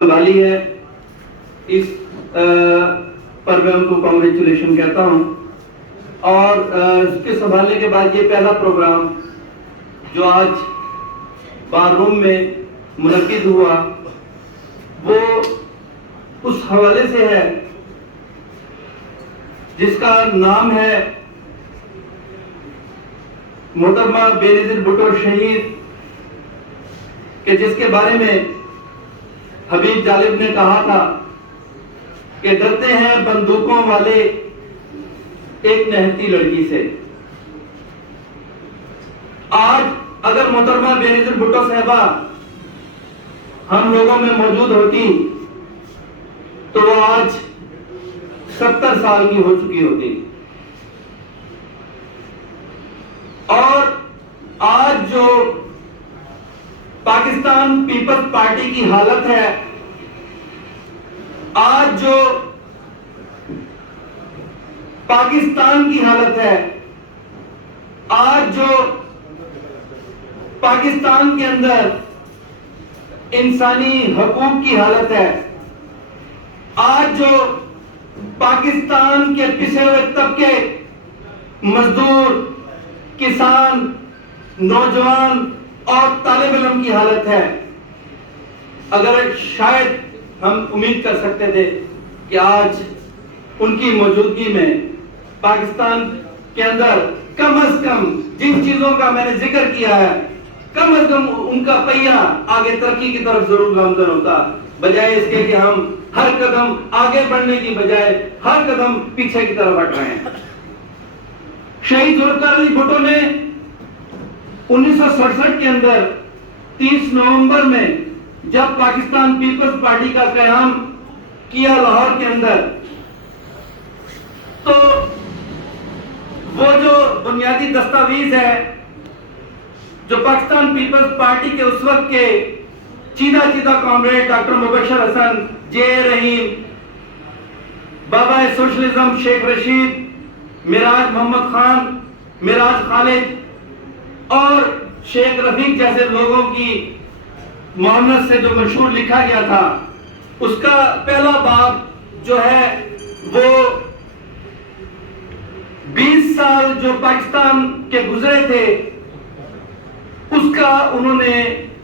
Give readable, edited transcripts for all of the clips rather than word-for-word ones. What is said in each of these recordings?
والی ہے اس پروگرام کو کانگریچولیشن کہتا ہوں اور اس کے سنبھالنے کے بعد یہ پہلا پروگرام جو آج بار روم میں منعقد ہوا وہ اس حوالے سے ہے جس کا نام ہے محترمہ بے نظیر بھٹو شہید کہ جس کے بارے میں حبیب جالب نے کہا تھا کہ ڈرتے ہیں بندوقوں والے ایک نہتی لڑکی سے۔ آج اگر محترمہ بے نظیر بھٹو صاحبہ ہم لوگوں میں موجود ہوتی تو وہ آج 70 سال کی ہو چکی ہوتی، اور آج جو پاکستان پیپلز پارٹی کی حالت ہے، آج جو پاکستان کی حالت ہے، آج جو پاکستان کے اندر انسانی حقوق کی حالت ہے، آج جو پاکستان کے پسے ہوئے طبقے مزدور، کسان، نوجوان اور طالب علم کی حالت ہے، اگر شاید ہم امید کر سکتے تھے کہ آج ان کی موجودگی میں پاکستان کے اندر کم از کم جن چیزوں کا میں نے ذکر کیا ہے، کم از کم ان کا پہیہ آگے ترقی کی طرف ضرور گامزن ہوتا، بجائے اس کے کہ ہم ہر قدم آگے بڑھنے کی بجائے ہر قدم پیچھے کی طرف ہٹ رہے ہیں۔ شہید ذوالفقار علی بھٹو نے 1967 کے اندر 30 نومبر میں جب پاکستان پیپلز پارٹی کا قیام کیا لاہور کے اندر، تو وہ جو بنیادی دستاویز ہے جو پاکستان پیپلز پارٹی کے اس وقت کے چیدہ کامریڈ ڈاکٹر مبشر حسن، جے رحیم، بابا سوشلزم شیخ رشید، معراج محمد خان، معراج خالد اور شیخ رفیق جیسے لوگوں کی معاونت سے جو منشور لکھا گیا تھا، اس کا پہلا باب جو ہے وہ 20 سال جو پاکستان کے گزرے تھے اس کا انہوں نے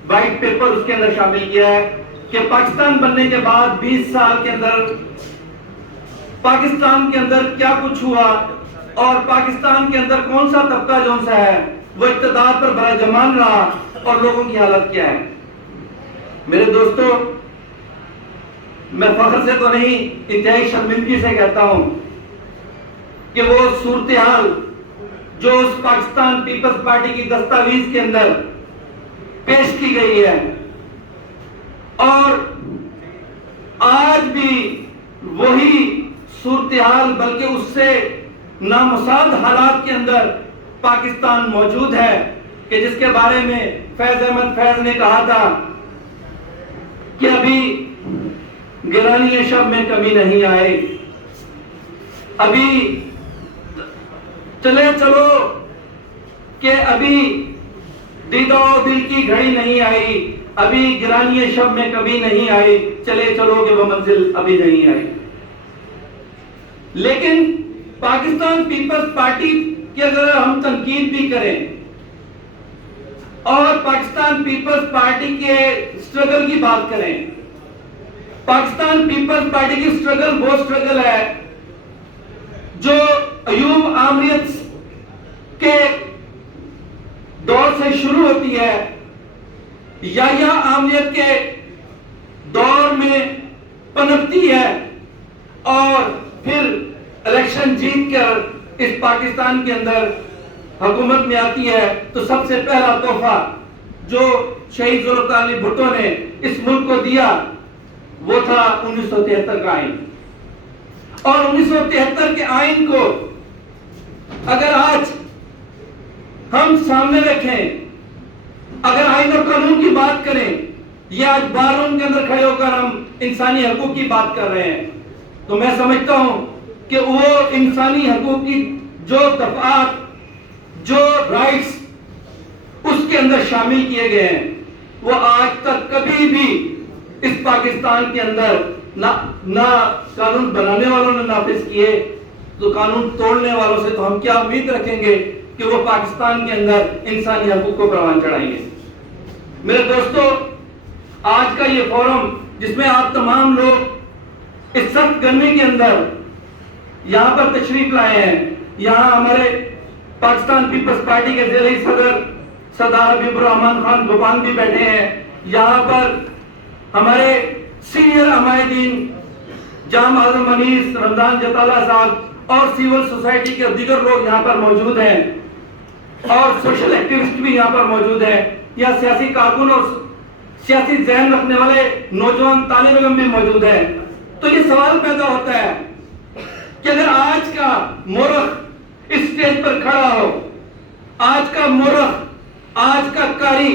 وائٹ پیپر اس کے اندر شامل کیا ہے کہ پاکستان بننے کے بعد 20 سال کے اندر پاکستان کے اندر کیا کچھ ہوا اور پاکستان کے اندر کون سا طبقہ جو سا ہے وہ اقتدار پر براجمان رہا اور لوگوں کی حالت کیا ہے۔ میرے دوستو، میں فخر سے تو نہیں، انتہائی شرمندگی سے کہتا ہوں کہ وہ صورتحال جو اس پاکستان پیپلز پارٹی کی دستاویز کے اندر پیش کی گئی ہے اور آج بھی وہی صورتحال بلکہ اس سے نامساعد حالات کے اندر پاکستان موجود ہے کہ جس کے بارے میں فیض احمد فیض نے کہا تھا کہ ابھی گرانی شب میں کمی نہیں آئے، ابھی چلے چلو کہ ابھی دیدہ و دل کی گھڑی نہیں آئی، ابھی گرانی شب میں کمی نہیں آئی، چلے چلو کہ وہ منزل ابھی نہیں آئی۔ لیکن پاکستان پیپلز پارٹی کی اگر ہم تنقید بھی کریں اور پاکستان پیپلز پارٹی کے سٹرگل کی بات کریں، پاکستان پیپلز پارٹی کی سٹرگل وہ سٹرگل ہے جو ایوب آمریت کے دور سے شروع ہوتی ہے، یحییٰ آمریت کے دور میں پنپتی ہے اور پھر الیکشن جیت کر اس پاکستان کے اندر حکومت میں آتی ہے۔ تو سب سے پہلا تحفہ جو شہید ذوالفقار علی بھٹو نے اس ملک کو دیا وہ تھا 1973 کا آئین، اور 1973 کے آئین کو اگر آج ہم سامنے رکھیں، اگر آئین و قانون کی بات کریں، یہ آج بارون کے اندر کھڑے ہو کر ہم انسانی حقوق کی بات کر رہے ہیں، تو میں سمجھتا ہوں کہ وہ انسانی حقوق کی جو دفعات، جو رائٹس اس کے اندر شامل کیے گئے ہیں، وہ آج تک کبھی بھی اس پاکستان کے اندر نہ قانون بنانے والوں نے نافذ کیے تو قانون توڑنے والوں سے تو ہم کیا امید رکھیں گے کہ وہ پاکستان کے اندر انسانی حقوق کو پروان چڑھائیں گے؟ میرے دوستو، آج کا یہ فورم جس میں آپ تمام لوگ اس سخت گرمی کے اندر یہاں پر تشریف لائے ہیں، یہاں ہمارے پاکستان پیپلز پارٹی کے ذیلی صدر سردار حبیب الرحمان خان گوپان بھی بیٹھے ہیں، یہاں پر ہمارے سینئر عمائدین جام اعظم انیس رمضان جتالہ صاحب اور سیول سوسائٹی کے دیگر لوگ یہاں پر موجود ہیں، اور سوشل ایکٹیوسٹ بھی یہاں پر موجود ہیں، یا سیاسی کارکن اور سیاسی ذہن رکھنے والے نوجوان طالب علم بھی موجود ہیں۔ تو یہ سوال پیدا ہوتا ہے کہ اگر آج کا مورخ اس سٹیج پر کھڑا ہو، آج کا مورخ، آج کا قاری،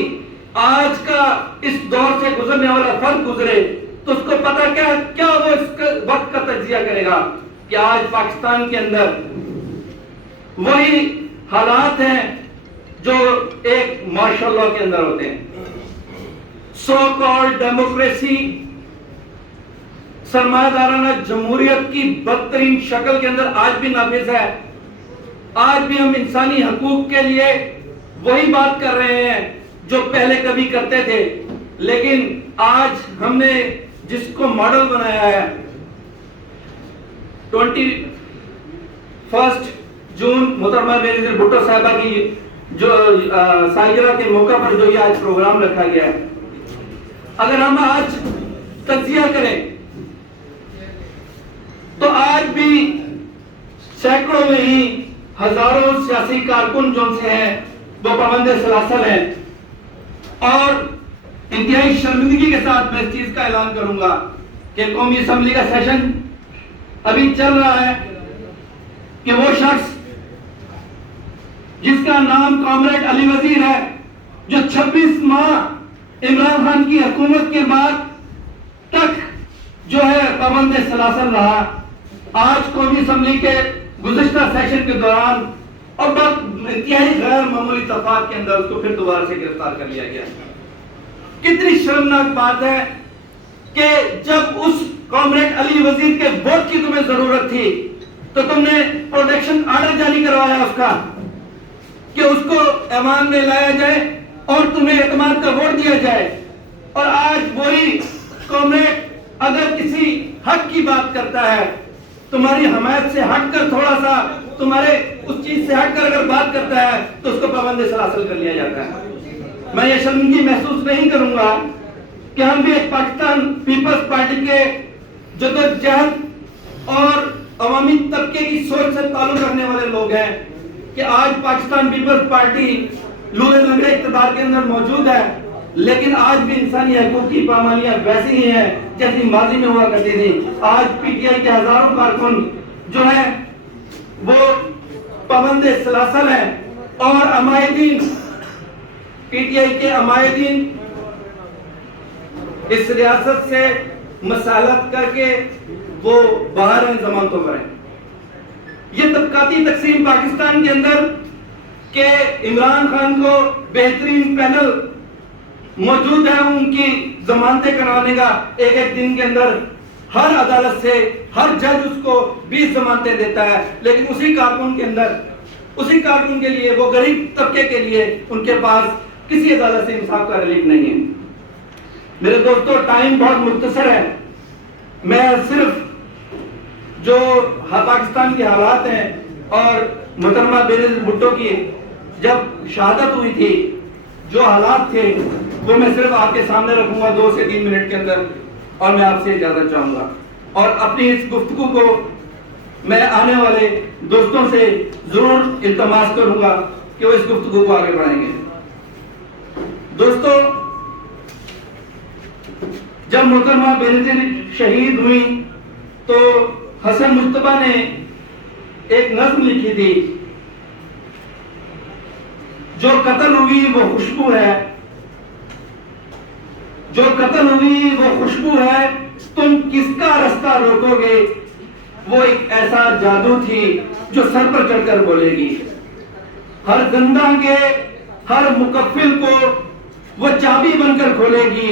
آج کا اس دور سے گزرنے والا فرد گزرے تو اس کو پتا کیا وہ اس وقت کا تجزیہ کرے گا کہ آج پاکستان کے اندر وہی حالات ہیں جو ایک مارشل لاء کے اندر ہوتے ہیں۔ سو کالڈ ڈیموکریسی، سرمایہ دارانہ جمہوریت کی بدترین شکل کے اندر آج بھی نافذ ہے۔ آج بھی ہم انسانی حقوق کے لیے وہی بات کر رہے ہیں جو پہلے کبھی کرتے تھے، لیکن آج ہم نے جس کو ماڈل بنایا ہے 21 جون محترمہ بینظیر بھٹو صاحبہ کی جو سالگرہ کے موقع پر جو یہ آج پروگرام رکھا گیا ہے، اگر ہم آج تجزیہ کریں تو آج بھی سینکڑوں میں ہی ہزاروں سیاسی کارکن جو سے ہیں وہ پابند سلاسل ہیں، اور انتہائی شرمندگی کے ساتھ میں اس چیز کا اعلان کروں گا کہ قومی اسمبلی کا سیشن ابھی چل رہا ہے کہ وہ شخص جس کا نام کامریڈ علی وزیر ہے، جو 26 ماہ عمران خان کی حکومت کے بعد تک جو ہے پابند سلاسل رہا، آج قومی اسمبلی کے گزشتہ سیشن کے دوران اور بہت انتہائی غیر معمولی تفاوت کے اندر اس کو پھر دوبارہ سے گرفتار کر لیا گیا۔ کتنی شرمناک بات ہے کہ جب اس کامریڈ علی وزیر کے ووٹ کی تمہیں ضرورت تھی تو تم نے پروٹیکشن آرڈر جاری کروایا اس کا کہ اس کو ایوان میں لایا جائے اور تمہیں اعتماد کا ووٹ دیا جائے، اور آج وہی کامریڈ اگر کسی حق کی بات کرتا ہے، تمہاری حمایت سے ہٹ کر تھوڑا سا تمہارے اس چیز سے ہٹ کر اگر بات کرتا ہے تو اس کو پابند سلاسل کر لیا جاتا ہے۔ میں یہ شرمندگی محسوس نہیں کروں گا کہ ہم بھی ایک پاکستان پیپلز پارٹی کے جدوجہد اور عوامی طبقے کی سوچ سے تعلق رکھنے والے لوگ ہیں کہ آج پاکستان پیپلز پارٹی لولے لنگڑے اقتدار کے اندر موجود ہے، لیکن آج بھی انسانی حقوق کی پامالیاں ویسی ہی ہیں جیسی ماضی میں ہوا کرتی تھی۔ آج پی ٹی آئی کے ہزاروں کارکن جو ہیں وہ پابند سلاسل ہیں، اور عمائدین، پی ٹی آئی کے عمائدین اس ریاست سے مسالت کر کے وہ باہر ہیں، ضمانتوں پر ہیں۔ یہ طبقاتی تقسیم پاکستان کے اندر کہ عمران خان کو بہترین پینل موجود ہے ان کی ضمانتیں کروانے کا، ایک دن کے اندر ہر عدالت سے ہر جج اس کو 20 ضمانتیں دیتا ہے، لیکن اسی کارکن کے لیے، وہ غریب طبقے کے لیے ان کے پاس کسی عدالت سے انصاف کا ریلیف نہیں ہے۔ میرے دوستو، ٹائم بہت مختصر ہے، میں صرف جو پاکستان کے حالات ہیں اور محترمہ بینظیر بھٹو کی جب شہادت ہوئی تھی جو حالات تھے وہ میں صرف آپ کے سامنے رکھوں گا 2 سے 3 منٹ کے اندر، اور میں آپ سے اجازت چاہوں گا، اور اپنی اس گفتگو کو میں آنے والے دوستوں سے ضرور التماس کروں گا کہ وہ اس گفتگو کو آگے بڑھائیں گے۔ دوستو، جب محترمہ بینظیر شہید ہوئی تو حسن مجتبیٰ نے ایک نظم لکھی تھی، جو قتل ہوئی وہ خوشبو ہے، جو قتل ہوئی وہ خوشبو ہے، تم کس کا رستہ روکو گے، وہ ایک ایسا جادو تھی جو سر پر چڑھ کر بولے گی، ہر زندہ کے ہر مکفل کو وہ چابی بن کر کھولے گی،